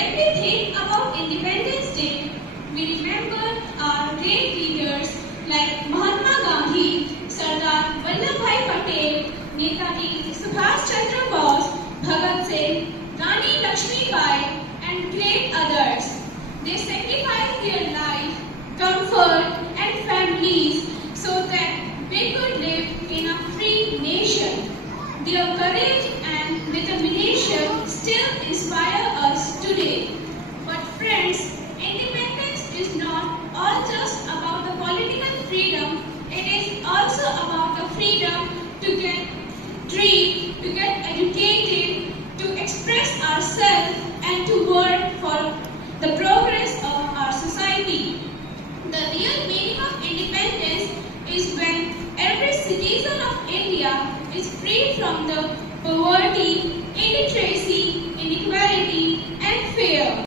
When we think about Independence Day, we remember our great leaders like Mahatma Gandhi, Sardar Vallabhbhai Patel, Netaji Subhash Chandra Bose, Bhagat Singh, Rani Lakshmibai, and great others. They sacrificed their life, comfort, and families so that we could live in a free nation. Their courage and determination still inspire us today. But friends, independence is not all just about the political freedom, it is also about the freedom to get dream